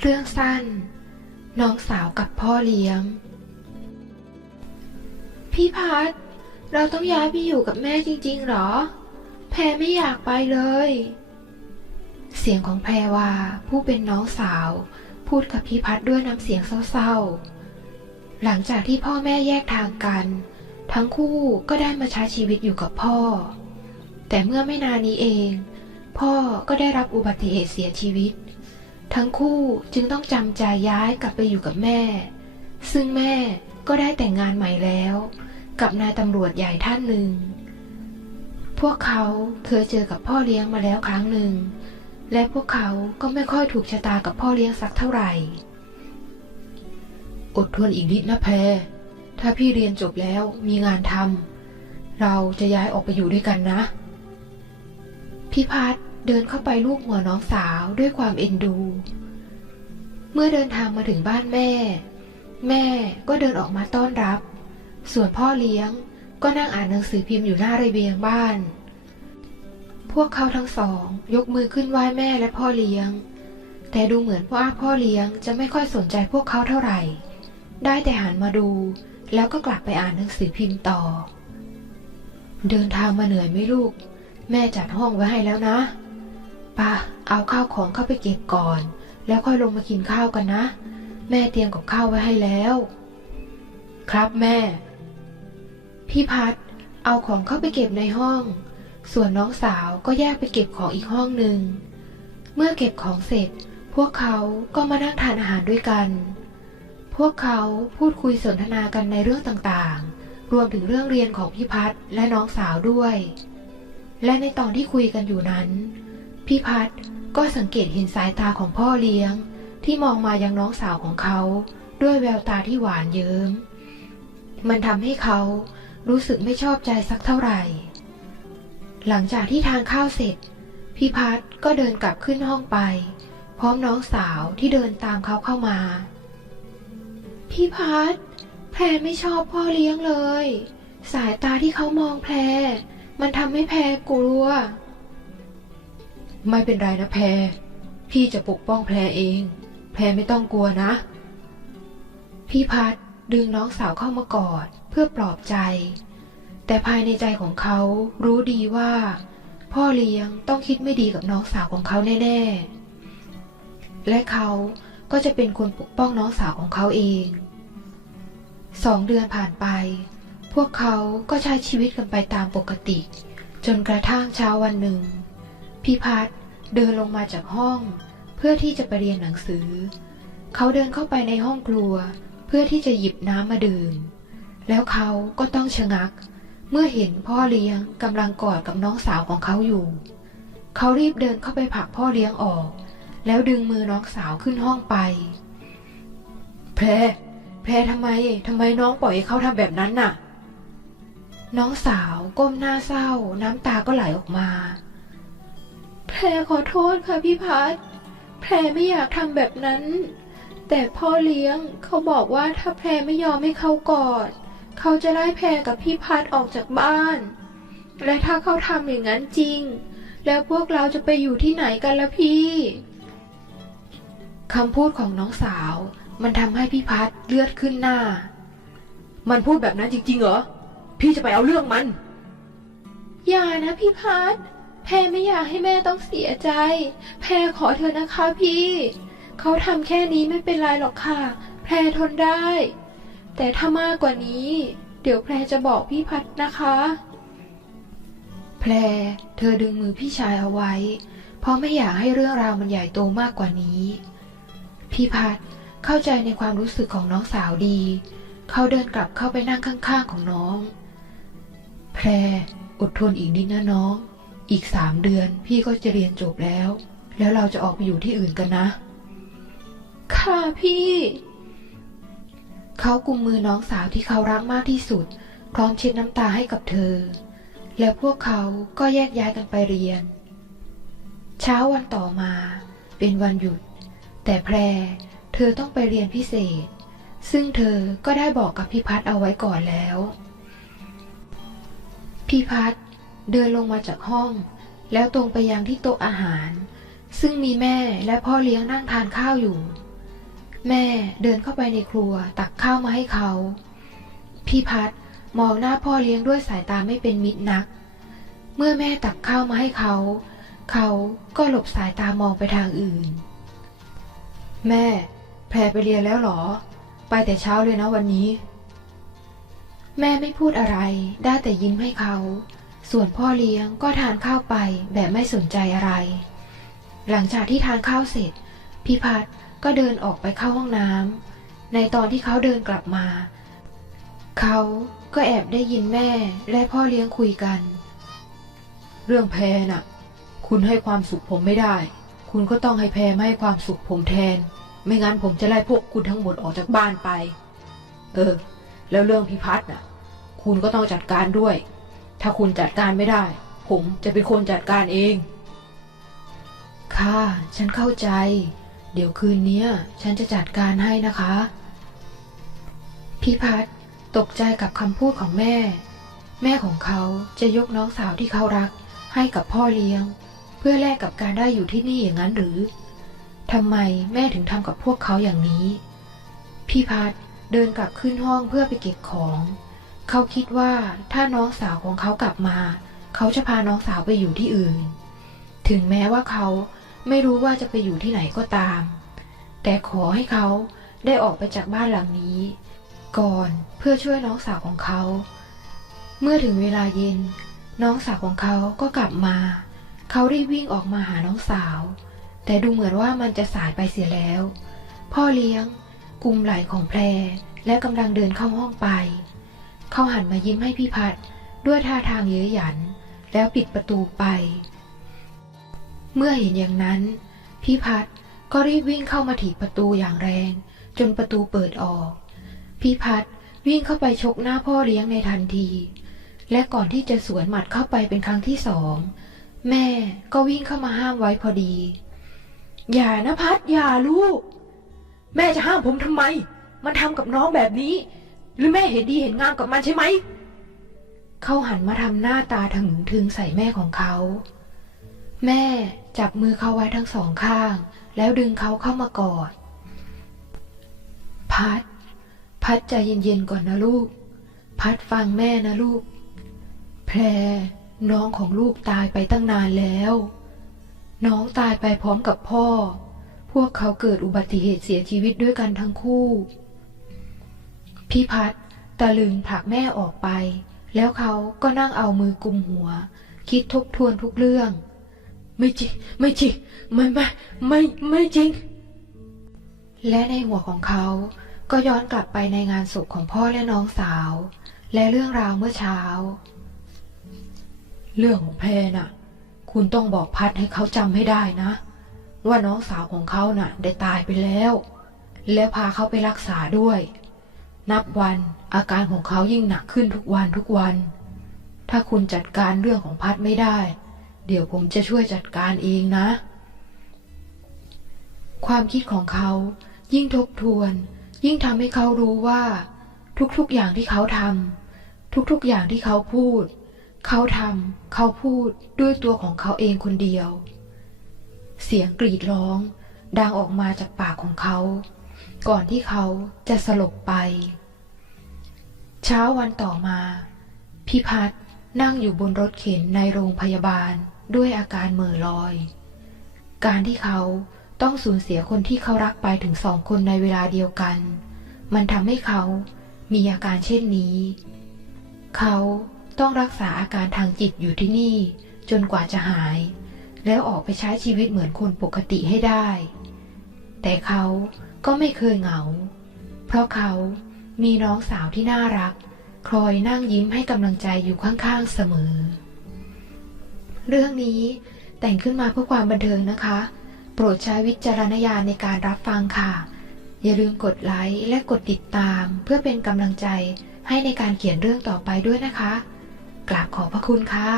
เรื่องสั้น น้องสาวกับพ่อเลี้ยง พี่พัดเราต้องย้ายไปอยู่กับแม่จริง ๆ หรอ แพรไม่อยากไปเลย เสียงของแพรว่าผู้เป็นน้องสาว พูดกับพี่พัดด้วยน้ำเสียงเศร้าๆ หลังจากที่พ่อแม่แยกทางกัน ทั้งคู่ก็ได้มาใช้ชีวิตอยู่กับพ่อ แต่เมื่อไม่นานนี้เอง พ่อก็ได้รับอุบัติเหตุเสียชีวิต ทั้งคู่จึงต้องจำใจย้ายกลับไปอยู่กับแม่ ซึ่งแม่ก็ได้แต่งงานใหม่แล้ว กับนายตำรวจใหญ่ท่านหนึ่ง พวกเขาเคยเจอกับพ่อเลี้ยงมาแล้วครั้งหนึ่ง และพวกเขาก็ไม่ค่อยถูกชะตากับพ่อเลี้ยงสักเท่าไหร่ อดทนอีกนิดนะแพรถ้าพี่เรียนจบแล้วมีงานทำเราจะย้ายออกไปอยู่ด้วยกันนะ พี่พัด เดินเข้าไปลูกหัวน้องสาวด้วยความเอ็นดู เมื่อเดินทางมาถึงบ้านแม่ แม่ก็เดินออกมาต้อนรับ ส่วนพ่อเลี้ยงก็นั่งอ่านหนังสือพิมพ์อยู่หน้าระเบียงบ้าน พวกเขาทั้งสอง ยกมือขึ้นไหว้แม่และพ่อเลี้ยง แต่ดูเหมือนว่าพ่อเลี้ยงจะไม่ค่อยสนใจพวกเขาเท่าไหร่ ได้แต่หันมาดู แล้วก็กลับไปอ่านหนังสือพิมพ์ต่อ เดินทางมาเหนื่อยไหมลูก แม่จัดห้องไว้ให้แล้วนะ ปะเอาข้าวของเข้าไปเก็บก่อน แล้วค่อยลงมากินข้าวกันนะ แม่เตรียมกับข้าวไว้ให้แล้ว ครับแม่ พี่พัดเอาของเข้าไปเก็บในห้อง ส่วนน้องสาวก็แยกไปเก็บของอีกห้องหนึ่ง เมื่อเก็บของเสร็จ พวกเขาก็มานั่งทานอาหารด้วยกัน พวกเขาพูดคุยสนทนากันในเรื่องต่างๆ รวมถึงเรื่องเรียนของพี่พัดและน้องสาวด้วย และในตอนที่คุยกันอยู่นั้น พี่พัดก็สังเกตเห็นสายตาของพ่อเลี้ยง ที่มองมายังน้องสาวของเขา ด้วยแววตาที่หวานเยิ้ม มันทำให้เขารู้สึกไม่ชอบใจสักเท่าไหร่ หลังจากที่ทานข้าวเสร็จ พี่พัดก็เดินกลับขึ้นห้องไป พร้อมน้องสาวที่เดินตามเขาเข้ามา พี่พัดแพรไม่ชอบพ่อเลี้ยงเลย สายตาที่เขามองแพร มันทำให้แพรกลัว ไม่เป็นไรนะแพร พี่จะปกป้องแพรเอง แพรไม่ต้องกลัวนะ พี่พัดดึงน้องสาวเข้ามากอดเพื่อปลอบใจ แต่ภายในใจของเขารู้ดีว่า พ่อเลี้ยงต้องคิดไม่ดีกับน้องสาวของเขาแน่ๆ และเขาก็จะเป็นคนปกป้องน้องสาวของเขาเอง สองเดือนผ่านไป พวกเขาก็ใช้ชีวิตกันไปตามปกติ จนกระทั่งเช้าวันหนึ่ง พี่พัดเดินลงมาจากห้องเพื่อที่จะไปเรียนหนังสือ เขาเดินเข้าไปในห้องครัว เพื่อที่จะหยิบน้ำมาดื่ม แล้วเขาก็ต้องชะงัก เมื่อเห็นพ่อเลี้ยงกำลังกอดกับน้องสาวของเขาอยู่ เขารีบเดินเข้าไปผลักพ่อเลี้ยงออก แล้วดึงมือน้องสาวขึ้นห้องไป แพร แพรทำไมทำไมน้องปล่อยให้เขาทำแบบนั้นน่ะ น้องสาวก้มหน้าเศร้าน้ำตาก็ไหลออกมา แพรขอโทษค่ะพี่พัดแพรไม่อยากทำแบบนั้น แต่พ่อเลี้ยงเขาบอกว่าถ้าแพรไม่ยอมให้เขากอด เขาจะไล่แพรกับพี่พัดออกจากบ้าน และถ้าเขาทำอย่างนั้นจริง แล้วพวกเราจะไปอยู่ที่ไหนกันล่ะพี่คำพูดของน้องสาว มันทำให้พี่พัดเลือดขึ้นหน้า มันพูดแบบนั้นจริงๆเหรอ พี่จะไปเอาเรื่องมัน อย่านะพี่พัด แพรไม่อยากให้แม่ต้องเสียใจ แพรขอเธอะนะคะพี่ เขาทำแค่นี้ไม่เป็นไรหรอกค่ะ แพรทนได้ แต่ถ้ามากกว่านี้ เดี๋ยวแพรจะบอกพี่พัดนะคะ แพร เธอดึงมือพี่ชายเอาไว้ เพราะไม่อยากให้เรื่องราวมันใหญ่โตมากกว่านี้ พี่พัดเข้าใจในความรู้สึกของน้องสาวดี เขาเดินกลับเข้าไปนั่งข้างๆของน้อง แพร อดทนอีกนิดนะน้อง อีกสามเดือนพี่ก็จะเรียนจบแล้ว แล้วเราจะออกไปอยู่ที่อื่นกันนะ ค่ะพี่ เขากุมมือน้องสาวที่เขารักมากที่สุด พร้อมเช็ดน้ำตาให้กับเธอ แล้วพวกเขาก็แยกย้ายกันไปเรียน เช้าวันต่อมา เป็นวันหยุด แต่แพรเธอต้องไปเรียนพิเศษ ซึ่งเธอก็ได้บอกกับพี่พัดเอาไว้ก่อนแล้ว พี่พัด เดินลงมาจากห้อง แล้วตรงไปยังที่โต๊ะอาหาร ซึ่งมีแม่และพ่อเลี้ยงนั่งทานข้าวอยู่ แม่เดินเข้าไปในครัวตักข้าวมาให้เขา พี่พัดมองหน้าพ่อเลี้ยงด้วยสายตาไม่เป็นมิตรนัก เมื่อแม่ตักข้าวมาให้เขา เขาก็หลบสายตามองไปทางอื่น แม่ แพรไปเรียนแล้วหรอ ไปแต่เช้าเลยนะวันนี้ แม่ไม่พูดอะไรได้แต่ยิ้มให้เขา ส่วนพ่อเลี้ยงก็ทานข้าวไปแบบไม่สนใจอะไร หลังจากที่ทานข้าวเสร็จพี่พัดก็เดินออกไปเข้าห้องน้ำ ในตอนที่เขาเดินกลับมา เขาก็แอบได้ยินแม่และพ่อเลี้ยงคุยกัน เรื่องแพรน่ะ คุณให้ความสุขผมไม่ได้ คุณก็ต้องให้แพรมาให้ความสุขผมแทน ไม่งั้นผมจะไล่พวกคุณทั้งหมดออกจากบ้านไป เออ แล้วเรื่องพิพัฒน์น่ะ คุณก็ต้องจัดการด้วย ถ้าคุณจัดการไม่ได้ ผมจะเป็นคนจัดการเอง ค่ะ ฉันเข้าใจ เดี๋ยวคืนเนี้ยฉันจะจัดการให้นะคะ พี่พัดตกใจกับคำพูดของแม่ แม่ของเขาจะยกน้องสาวที่เขารัก ให้กับพ่อเลี้ยง เพื่อแลกกับการได้อยู่ที่นี่อย่างนั้นหรือทำไมแม่ถึงทำกับพวกเขาอย่างนี้ พี่พัดเดินกลับขึ้นห้องเพื่อไปเก็บของ เขาคิดว่าถ้าน้องสาวของเขากลับมา เขาจะพาน้องสาวไปอยู่ที่อื่น ถึงแม้ว่าเขาไม่รู้ว่าจะไปอยู่ที่ไหนก็ตาม แต่ขอให้เขาได้ออกไปจากบ้านหลังนี้ ก่อนเพื่อช่วยน้องสาวของเขา เมื่อถึงเวลาเย็น น้องสาวของเขาก็กลับมา เขารีบวิ่งออกมาหาน้องสาว แต่ดูเหมือนว่ามันจะสายไปเสียแล้ว พ่อเลี้ยงกุมไหล่ของแพรและกำลังเดินเข้าห้องไป เขาหันมายิ้มให้พี่พัดด้วยท่าทางเย้ยหยัน แล้วปิดประตูไป เมื่อเห็นอย่างนั้น พี่พัดก็รีบวิ่งเข้ามาถีบประตูอย่างแรง จนประตูเปิดออก พี่พัดวิ่งเข้าไปชกหน้าพ่อเลี้ยงในทันที และก่อนที่จะสวนหมัดเข้าไปเป็นครั้งที่สองแม่ก็วิ่งเข้ามาห้ามไว้พอดี อย่านะพัดอย่าลูก แม่จะห้ามผมทำไม มันทำกับน้องแบบนี้ หรือแม่เห็นดีเห็นงามกับมันใช่ไหม เขาหันมาทำหน้าตาถึงถึงใส่แม่ของเขา แม่จับมือเขาไว้ทั้งสองข้าง แล้วดึงเขาเข้ามากอด พัด พัดใจเย็นๆก่อนนะลูก พัดฟังแม่นะลูก แพรน้องของลูกตายไปตั้งนานแล้ว น้องตายไปพร้อมกับพ่อ พวกเขาเกิดอุบัติเหตุเสียชีวิตด้วยกันทั้งคู่ พี่พัดตะลึงผลักแม่ออกไป แล้วเขาก็นั่งเอามือกุมหัว คิดทบทวนทุกเรื่อง ไม่จริง ไม่จริง ไม่ไม่ไม่ไม่จริง และในหัวของเขาก็ย้อนกลับไปในงานศพของพ่อและน้องสาว และเรื่องราวเมื่อเช้า เรื่องของแพรน่ะ คุณต้องบอกพัดให้เขาจำให้ได้นะ ว่าน้องสาวของเขาน่ะ ได้ตายไปแล้ว แล้วพาเขาไปรักษาด้วย นับวันอาการของเขายิ่งหนักขึ้นทุกวันทุกวัน ถ้าคุณจัดการเรื่องของพัดไม่ได้ เดี๋ยวผมจะช่วยจัดการเองนะ ความคิดของเขายิ่งทบทวน ยิ่งทำให้เขารู้ว่า ทุกๆอย่างที่เขาทำทุกๆอย่างที่เขาพูด เขาทำเขาพูดด้วยตัวของเขาเองคนเดียว เสียงกรีดร้อง ดังออกมาจากปากของเขา ก่อนที่เขาจะสลบไป เช้าวันต่อมา พี่พัดนั่งอยู่บนรถเข็นในโรงพยาบาลด้วยอาการเหม่อลอย การที่เขาต้องสูญเสียคนที่เขารักไปถึงสองคนในเวลาเดียวกัน มันทำให้เขามีอาการเช่นนี้ เขาต้องรักษาอาการทางจิตอยู่ที่นี่ จนกว่าจะหาย แล้วออกไปใช้ชีวิตเหมือนคนปกติให้ได้ แต่เขาก็ไม่เคยเหงา เพราะเขา มีน้องสาวที่น่ารัก คอยนั่งยิ้มให้กำลังใจอยู่ข้างๆเสมอ เรื่องนี้แต่งขึ้นมาเพื่อความบันเทิงนะคะ โปรดใช้วิจารณญาณในการรับฟังค่ะ อย่าลืมกดไลค์และกดติดตาม เพื่อเป็นกำลังใจให้ในการเขียนเรื่องต่อไปด้วยนะคะ กราบขอบพระคุณค่ะ